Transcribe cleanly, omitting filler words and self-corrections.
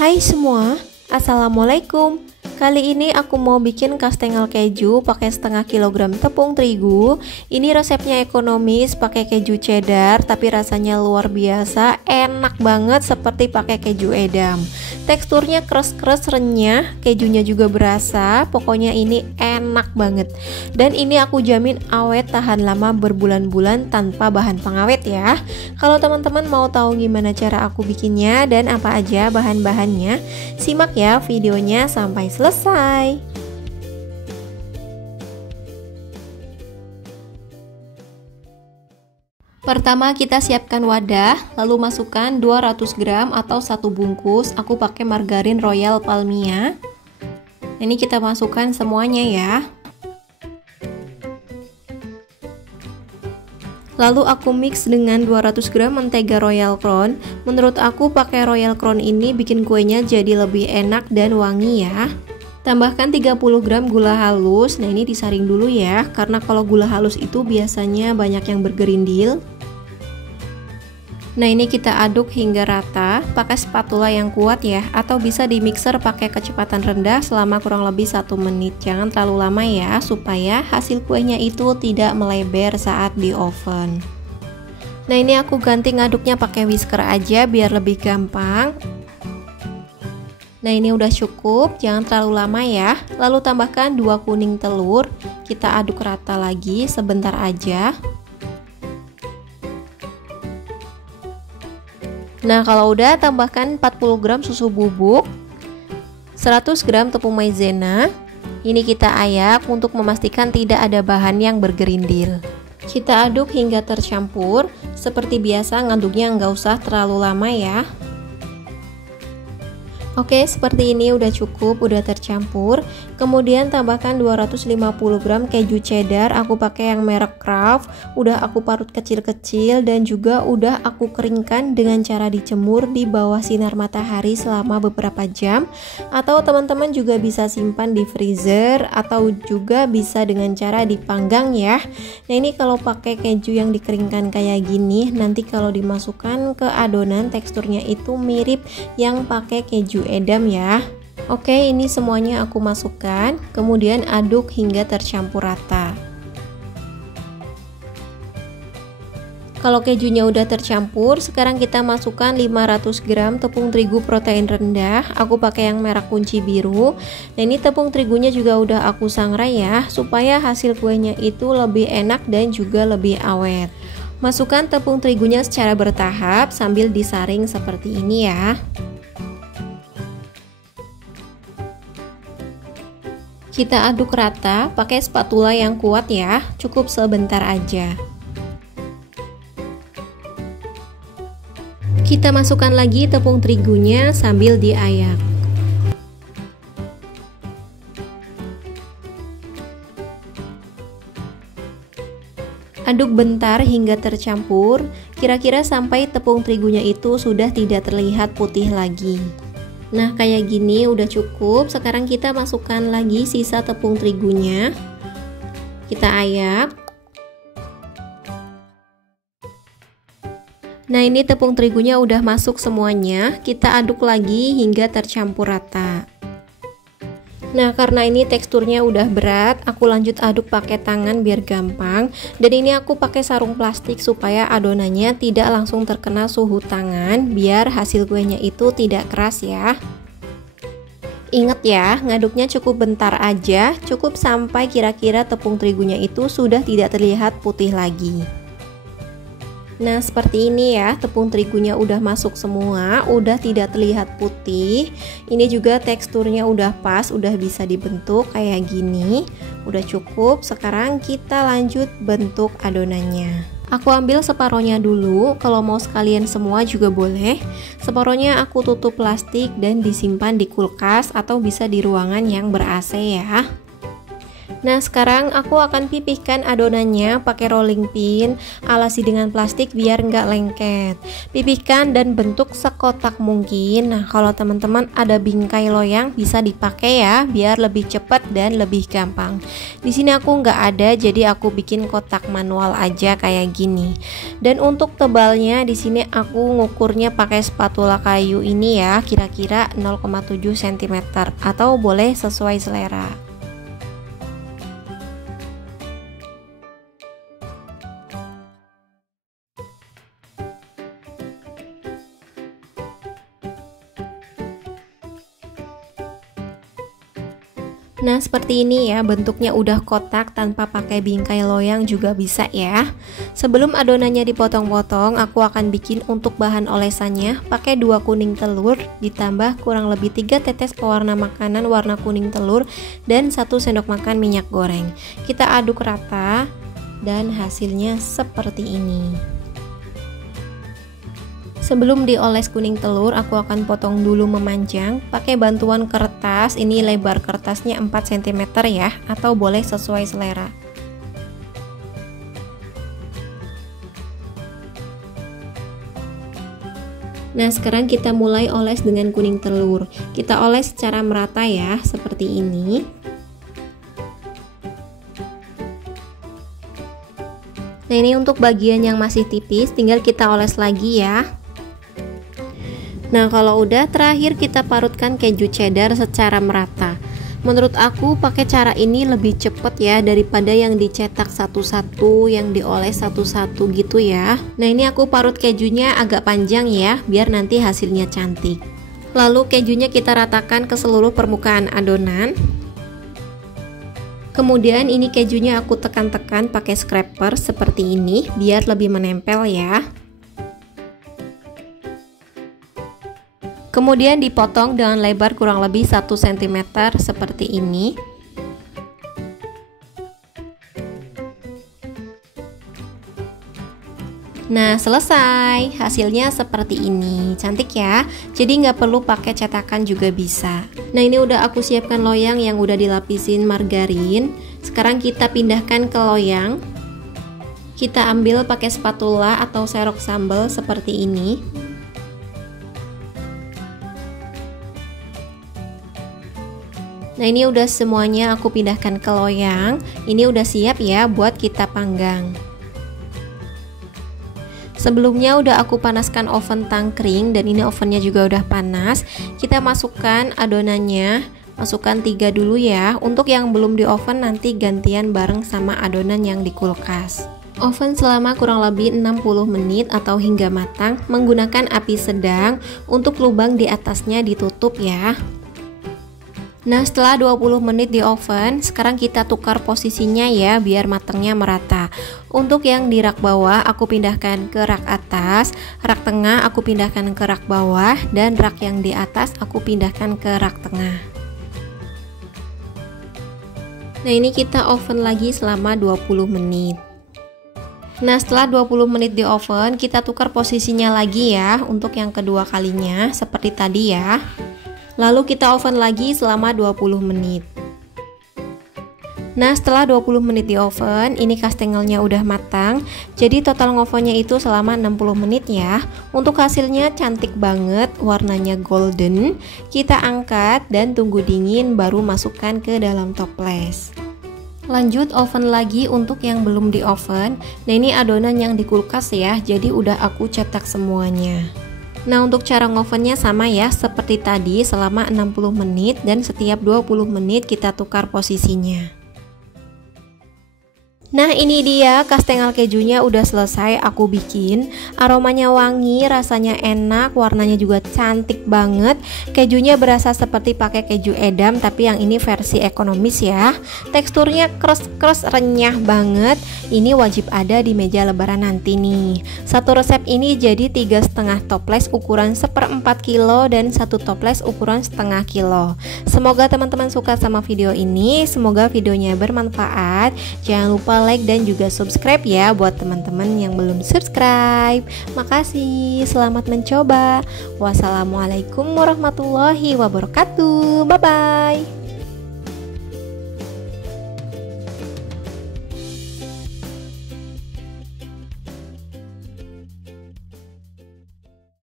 Hai semua, Assalamualaikum. Kali ini aku mau bikin kastengel keju pakai setengah kilogram tepung terigu. Ini resepnya ekonomis, pakai keju cheddar, tapi rasanya luar biasa, enak banget seperti pakai keju edam. Teksturnya keras-keras, renyah, kejunya juga berasa. Pokoknya ini enak banget. Dan ini aku jamin awet, tahan lama berbulan-bulan tanpa bahan pengawet ya. Kalau teman-teman mau tahu gimana cara aku bikinnya dan apa aja bahan-bahannya, simak ya videonya sampai selesai. Pertama kita siapkan wadah, lalu masukkan 200 gram atau 1 bungkus. Aku pakai margarin Royal Palmia. Ini kita masukkan semuanya ya. Lalu aku mix dengan 200 gram mentega Royal Crown. Menurut aku pakai Royal Crown ini bikin kuenya jadi lebih enak dan wangi ya. Tambahkan 30 gram gula halus. Nah ini disaring dulu ya, karena kalau gula halus itu biasanya banyak yang bergerindil. Nah ini kita aduk hingga rata, pakai spatula yang kuat ya, atau bisa di mixer pakai kecepatan rendah selama kurang lebih 1 menit. Jangan terlalu lama ya, supaya hasil kuenya itu tidak melebar saat di oven. Nah ini aku ganti ngaduknya pakai whisker aja biar lebih gampang. Nah ini udah cukup, jangan terlalu lama ya. Lalu tambahkan 2 kuning telur, kita aduk rata lagi sebentar aja. Nah kalau udah, tambahkan 40 gram susu bubuk, 100 gram tepung maizena. Ini kita ayak untuk memastikan tidak ada bahan yang bergerindil. Kita aduk hingga tercampur. Seperti biasa ngaduknya nggak usah terlalu lama ya. Oke, seperti ini udah cukup, udah tercampur. Kemudian tambahkan 250 gram keju cheddar. Aku pakai yang merek Kraft. Udah aku parut kecil-kecil dan juga udah aku keringkan dengan cara dijemur di bawah sinar matahari selama beberapa jam. Atau teman-teman juga bisa simpan di freezer atau juga bisa dengan cara dipanggang ya. Nah, ini kalau pakai keju yang dikeringkan kayak gini, nanti kalau dimasukkan ke adonan teksturnya itu mirip yang pakai keju edam ya. Oke, ini semuanya aku masukkan, kemudian aduk hingga tercampur rata. Kalau kejunya udah tercampur, sekarang kita masukkan 500 gram tepung terigu protein rendah. Aku pakai yang merek kunci biru. Nah ini tepung terigunya juga udah aku sangrai ya, supaya hasil kuenya itu lebih enak dan juga lebih awet. Masukkan tepung terigunya secara bertahap sambil disaring seperti ini ya. Kita aduk rata pakai spatula yang kuat ya, cukup sebentar aja. Kita masukkan lagi tepung terigunya sambil diayak. Aduk bentar hingga tercampur, kira-kira sampai tepung terigunya itu sudah tidak terlihat putih lagi. Nah kayak gini udah cukup. Sekarang kita masukkan lagi sisa tepung terigunya, kita ayak. Nah ini tepung terigunya udah masuk semuanya, kita aduk lagi hingga tercampur rata. Nah karena ini teksturnya udah berat, aku lanjut aduk pakai tangan biar gampang. Dan ini aku pakai sarung plastik supaya adonannya tidak langsung terkena suhu tangan, biar hasil kuenya itu tidak keras ya. Ingat ya, ngaduknya cukup bentar aja, cukup sampai kira-kira tepung terigunya itu sudah tidak terlihat putih lagi. Nah seperti ini ya, tepung terigunya udah masuk semua, udah tidak terlihat putih. Ini juga teksturnya udah pas, udah bisa dibentuk kayak gini. Udah cukup, sekarang kita lanjut bentuk adonannya. Aku ambil separohnya dulu, kalau mau sekalian semua juga boleh. Separohnya aku tutup plastik dan disimpan di kulkas atau bisa di ruangan yang ber-AC ya. Nah, sekarang aku akan pipihkan adonannya pakai rolling pin, alasi dengan plastik biar nggak lengket. Pipihkan dan bentuk sekotak mungkin. Nah, kalau teman-teman ada bingkai loyang bisa dipakai ya, biar lebih cepat dan lebih gampang. Di sini aku nggak ada, jadi aku bikin kotak manual aja kayak gini. Dan untuk tebalnya di sini aku ngukurnya pakai spatula kayu ini ya, kira-kira 0,7 cm atau boleh sesuai selera. Nah, seperti ini ya, bentuknya udah kotak tanpa pakai bingkai loyang juga bisa ya. Sebelum adonannya dipotong-potong, aku akan bikin untuk bahan olesannya pakai 2 kuning telur ditambah kurang lebih 3 tetes pewarna makanan warna kuning telur dan 1 sendok makan minyak goreng. Kita aduk rata dan hasilnya seperti ini. Sebelum dioles kuning telur, aku akan potong dulu memanjang pakai bantuan kertas. Ini lebar kertasnya 4 cm ya, atau boleh sesuai selera. Nah, sekarang kita mulai oles dengan kuning telur. Kita oles secara merata ya, seperti ini. Nah, ini untuk bagian yang masih tipis, tinggal kita oles lagi ya. Nah, kalau udah, terakhir kita parutkan keju cheddar secara merata. Menurut aku pakai cara ini lebih cepet ya daripada yang dicetak satu-satu, yang dioles satu-satu gitu ya. Nah, ini aku parut kejunya agak panjang ya, biar nanti hasilnya cantik. Lalu kejunya kita ratakan ke seluruh permukaan adonan. Kemudian ini kejunya aku tekan-tekan pakai scraper seperti ini, biar lebih menempel ya. Kemudian dipotong dengan lebar kurang lebih 1 cm seperti ini. Nah, selesai. Hasilnya seperti ini. Cantik ya. Jadi nggak perlu pakai cetakan juga bisa. Nah, ini udah aku siapkan loyang yang udah dilapisin margarin. Sekarang kita pindahkan ke loyang. Kita ambil pakai spatula atau serok sambal seperti ini. Nah, ini udah semuanya aku pindahkan ke loyang. Ini udah siap ya buat kita panggang. Sebelumnya udah aku panaskan oven tangkring dan ini ovennya juga udah panas. Kita masukkan adonannya, masukkan 3 dulu ya. Untuk yang belum di oven nanti gantian bareng sama adonan yang di kulkas. Oven selama kurang lebih 60 menit atau hingga matang, menggunakan api sedang. Untuk lubang di atasnya ditutup ya. Nah, setelah 20 menit di oven, sekarang kita tukar posisinya ya biar matangnya merata. Untuk yang di rak bawah aku pindahkan ke rak atas, rak tengah aku pindahkan ke rak bawah, dan rak yang di atas aku pindahkan ke rak tengah. Nah, ini kita oven lagi selama 20 menit. Nah, setelah 20 menit di oven, kita tukar posisinya lagi ya untuk yang kedua kalinya seperti tadi ya. Lalu kita oven lagi selama 20 menit. Nah, setelah 20 menit di oven, ini kastengelnya udah matang. Jadi total ngovennya itu selama 60 menit ya. Untuk hasilnya cantik banget, warnanya golden. Kita angkat dan tunggu dingin baru masukkan ke dalam toples. Lanjut oven lagi untuk yang belum di oven. Nah, ini adonan yang di kulkas ya, jadi udah aku cetak semuanya. Nah, untuk cara ngovennya sama ya seperti tadi selama 60 menit dan setiap 20 menit kita tukar posisinya. Nah, ini dia kastengel kejunya udah selesai aku bikin. Aromanya wangi, rasanya enak, warnanya juga cantik banget. Kejunya berasa seperti pakai keju edam, tapi yang ini versi ekonomis ya. Teksturnya kres-kres renyah banget. Ini wajib ada di meja lebaran nanti nih. Satu resep ini jadi 3,5 toples ukuran 1/4 kilo dan 1 toples ukuran 1/2 kilo. Semoga teman-teman suka sama video ini. Semoga videonya bermanfaat. Jangan lupa like dan juga subscribe ya buat teman-teman yang belum subscribe. Makasih, selamat mencoba. Wassalamualaikum warahmatullahi wabarakatuh. Bye bye.